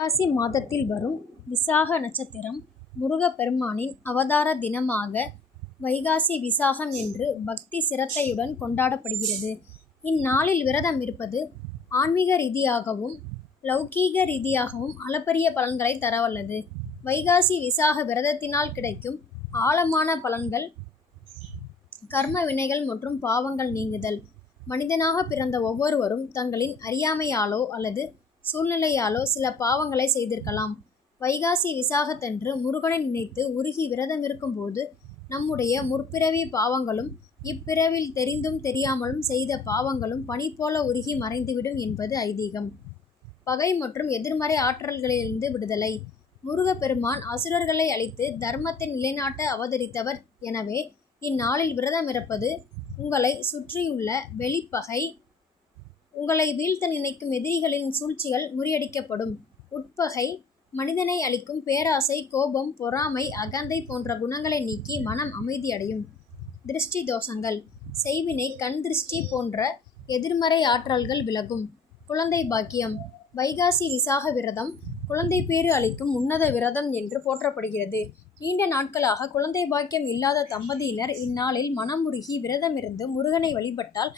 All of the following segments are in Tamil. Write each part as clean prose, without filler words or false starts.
வைகாசி மாதத்தில் வரும் விசாக நட்சத்திரம் முருகப்பெருமானின் அவதார தினமாக வைகாசி விசாகம் என்று பக்தி சிரத்தையுடன் கொண்டாடப்படுகிறது. இந்நாளில் விரதம் இருப்பது ஆன்மீக ரீதியாகவும் லௌகீக ரீதியாகவும் அளப்பரிய பலன்களை தரவல்லது. வைகாசி விசாக விரதத்தினால் கிடைக்கும் ஆழமான பலன்கள் கர்ம வினைகள் மற்றும் பாவங்கள் நீங்குதல். மனிதனாக பிறந்த ஒவ்வொருவரும் தங்களின் அறியாமையாலோ அல்லது சூழ்நிலையாலோ சில பாவங்களை செய்திருக்கலாம். வைகாசி விசாகத்தன்று முருகனை நினைத்து உருகி விரதம் இருக்கும்போது நம்முடைய முற்பிறவி பாவங்களும் இப்பிறவில் தெரிந்தும் தெரியாமலும் செய்த பாவங்களும் பனி போல உருகி மறைந்துவிடும் என்பது ஐதீகம். பகை மற்றும் எதிர்மறை ஆற்றல்களிலிருந்து விடுதலை. முருகப்பெருமான் அசுரர்களை அழித்து தர்மத்தை நிலைநாட்ட அவதரித்தவர். எனவே இந்நாளில் விரதம் இருப்பது உங்களை சுற்றியுள்ள வெளிப்பகை, உங்களை வீழ்த்த நினைக்கும் எதிரிகளின் சூழ்ச்சிகள் முறியடிக்கப்படும். உட்பகை, மனிதனை அளிக்கும் பேராசை, கோபம், பொறாமை, அகந்தை போன்ற குணங்களை நீக்கி மனம் அமைதியடையும். திருஷ்டி தோஷங்கள், செய்வினை, கண் திருஷ்டி போன்ற எதிர்மறை ஆற்றல்கள் விலகும். குழந்தை பாக்கியம். வைகாசி விசாக விரதம் குழந்தை பேறு அளிக்கும் உன்னத விரதம் என்று போற்றப்படுகிறது. நீண்ட நாட்களாக குழந்தை பாக்கியம் இல்லாத தம்பதியினர் இந்நாளில் மனமுருகி விரதமிருந்து முருகனை வழிபட்டால்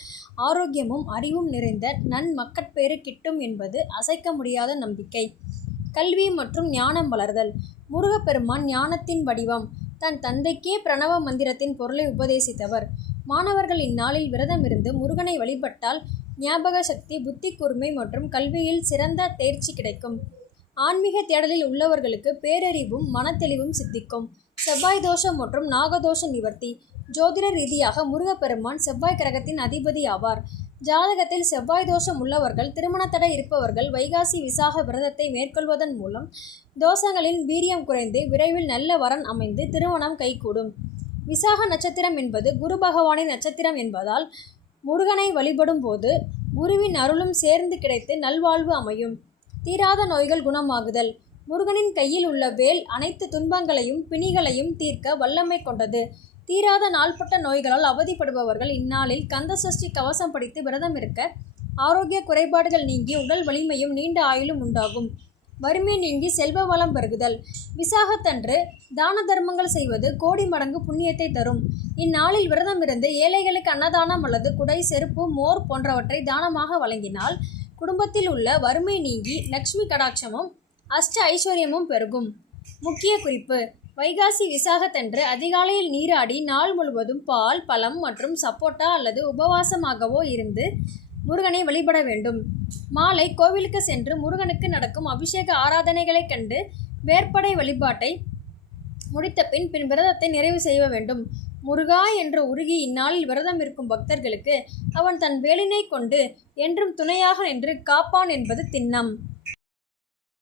ஆரோக்கியமும் அறிவும் நிறைந்த நன்மக்கட்பேறு கிட்டும் என்பது அசைக்க முடியாத நம்பிக்கை. கல்வி மற்றும் ஞானம் வளர்தல். முருகப்பெருமான் ஞானத்தின் வடிவம். தன் தந்தைக்கே பிரணவ மந்திரத்தின் பொருளை உபதேசித்தவர். மாணவர்கள் இந்நாளில் விரதமிருந்து முருகனை வழிபட்டால் ஞாபக சக்தி, புத்தி கூர்மை மற்றும் கல்வியில் சிறந்த தேர்ச்சி கிடைக்கும். ஆன்மீக தேடலில் உள்ளவர்களுக்கு பேரறிவும் மனத்தெளிவும் சித்திக்கும். செவ்வாய் தோஷம் மற்றும் நாகதோஷ நிவர்த்தி. ஜோதிட ரீதியாக முருகப்பெருமான் செவ்வாய் கிரகத்தின் அதிபதி ஆவார். ஜாதகத்தில் செவ்வாய் தோஷம் உள்ளவர்கள், திருமண தடை இருப்பவர்கள் வைகாசி விசாக விரதத்தை மேற்கொள்வதன் மூலம் தோஷங்களின் வீரியம் குறைந்து விரைவில் நல்ல வரன் அமைந்து திருமணம் கைகூடும். விசாக நட்சத்திரம் என்பது குரு பகவானின் நட்சத்திரம் என்பதால் முருகனை வழிபடும் போது குருவின் அருளும் சேர்ந்து கிடைத்து நல்வாழ்வு அமையும். தீராத நோய்கள் குணமாகுதல். முருகனின் கையில் உள்ள வேல் அனைத்து துன்பங்களையும் பிணிகளையும் தீர்க்க வல்லமை கொண்டது. தீராத நாள்பட்ட நோய்களால் அவதிப்படுபவர்கள் இந்நாளில் கந்தசஷ்டி கவசம் படித்து விரதம் இருக்க ஆரோக்கிய குறைபாடுகள் நீங்கி உடல் வலிமையும் நீண்ட ஆயுளும் உண்டாகும். வறுமை நீங்கி செல்வ வளம் பெருகுதல். விசாகத்தன்று தான தர்மங்கள் செய்வது கோடி மடங்கு புண்ணியத்தை தரும். இந்நாளில் விரதம் இருந்து ஏழைகளுக்கு அன்னதானம் அல்லது குடை, செருப்பு, மோர் போன்றவற்றை தானமாக வழங்கினால் குடும்பத்தில் உள்ள வறுமை நீங்கி லட்சுமி கடாட்சமும் அஷ்ட ஐஸ்வர்யமும் பெருகும். முக்கிய குறிப்பு: வைகாசி விசாகத்தன்று அதிகாலையில் நீராடி நாள் முழுவதும் பால், பழம் மற்றும் சப்போட்டா அல்லது உபவாசமாகவோ இருந்து முருகனை வழிபட வேண்டும். மாலை கோவிலுக்கு சென்று முருகனுக்கு நடக்கும் அபிஷேக ஆராதனைகளை கண்டு வேற்படை வழிபாட்டை முடித்த பின் விரதத்தை நிறைவு செய்ய வேண்டும். முருகா என்று உருகி இந்நாளில் விரதம் இருக்கும் பக்தர்களுக்கு அவன் தன் வேலினை கொண்டு என்றும் துணையாக நின்று காப்பான் என்பது திண்ணம்.